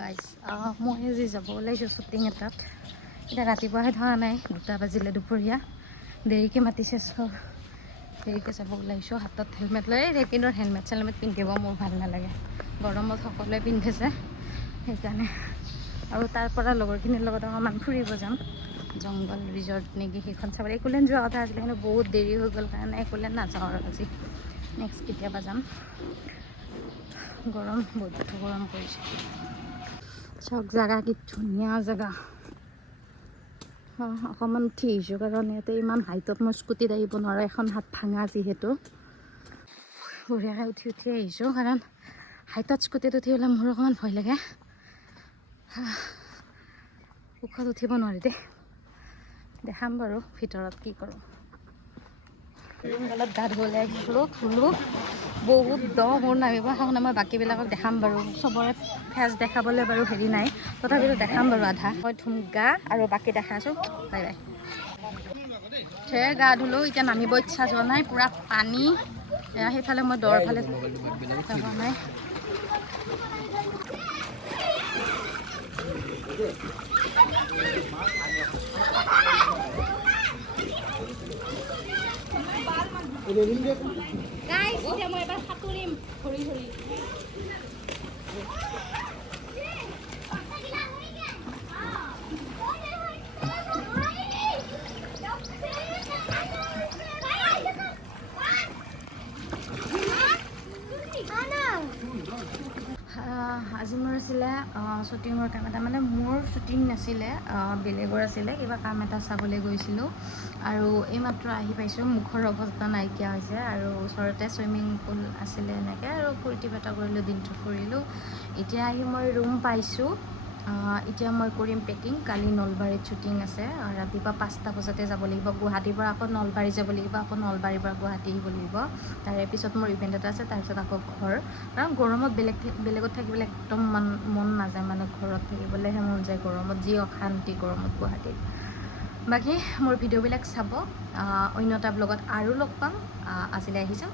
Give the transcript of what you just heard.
guys মই আজি যাব ওলাইছোঁ শ্বুটিং এটাত এতিয়া ৰাতিপুৱাহে ধৰা নাই 2টা বাজিলে দুপৰীয়া দেৰিকৈ মাতিছে দেৰিকৈ যাব ওলাইছোঁ হাতত হেলমেট লৈ ৰেপিডৰ হেলমেট পিন্ধিব মোৰ ভাল নালাগে গৰমত সকলোৱে পিন্ধিছে সেইকাৰণে আৰু তাৰ পৰা লগৰখিনিৰ লগত অকণমান ফুৰিব যাম জংগল ৰিজৰ্ট নেকি সেইখন চাবলৈ একোলেণ্ড যোৱা কথা আছিলে কিন্তু বহুত দেৰি হৈ গ'ল কাৰণে একোলেণ্ড নাযাওঁ আৰু আজি নেক্সট কেতিয়াবা যাম গৰম বহুত গৰম পৰিছে চক জাগা কি ধুনীয়া জাগা অকণমান উঠি আহিছোঁ কাৰণ ইয়াতে ইমান হাইটত মই স্কুটিত আহিব নোৱাৰোঁ এখন হাত ভাঙা যিহেতু বঢ়িয়াকৈ উঠি আহিছোঁ কাৰণ হাইটত স্কুটিত উঠি পেলাই মোৰ অকণমান ভয় লাগে ওখত উঠিব নোৱাৰি দেই দেখাম বাৰু ভিতৰত কি কৰোঁ ৰুমডালত গা ধুবলৈ আহিছিলোঁ ধুলোঁ বহুত দ মোৰ নামিব শাওনা মই বাকীবিলাকক দেখাম বাৰু চবৰে ফেচ দেখাবলৈ বাৰু হেৰি নাই তথাপিতো দেখাম বাৰু আধা মই ধুম গা আৰু বাকী দেখাইছোঁ বাই বাই ধেৰ গা ধুলোঁ এতিয়া নামিব ইচ্ছা যোৱা নাই পূৰা পানী সেইফালে মই দৰ ফালে যাব নাই গাইজ এতিয়া মই এবাৰ সাঁতুৰিম ধৰি আজি মোৰ আছিলে শ্বুটিঙৰ কাম এটা মানে মোৰ শ্বুটিং নাছিলে বেলেগৰ আছিলে কিবা কাম এটা চাবলৈ গৈছিলোঁ আৰু এইমাত্ৰ আহি পাইছোঁ মুখৰ অৱস্থা নাইকিয়া হৈছে আৰু ওচৰতে ছুইমিং পুল আছিলে এনেকৈ আৰু ফূৰ্তি ফাৰ্তা কৰিলোঁ দিনটো ফুৰিলোঁ এতিয়া আহি মই ৰুম পাইছোঁ এতিয়া মই কৰিম পেকিং কালি নলবাৰীত শ্বুটিং আছে ৰাতিপুৱা 5টা বজাতে যাব লাগিব গুৱাহাটীৰ পৰা আকৌ নলবাৰী যাব লাগিব আকৌ নলবাৰীৰ পৰা গুৱাহাটী আহিব লাগিব তাৰে পিছত মোৰ ইভেণ্ট এটা আছে তাৰপিছত আকৌ ঘৰ কাৰণ গৰমত বেলেগত থাকিবলৈ একদম মন নাযায় মানে ঘৰত থাকিবলৈহে মন যায় গৰমত যি অশান্তি গৰমত গুৱাহাটীত বাকী মোৰ ভিডিঅ'বিলাক চাব অন্য এটা ব্লগত আৰু লগ পাম আজিলৈ আহিছোঁ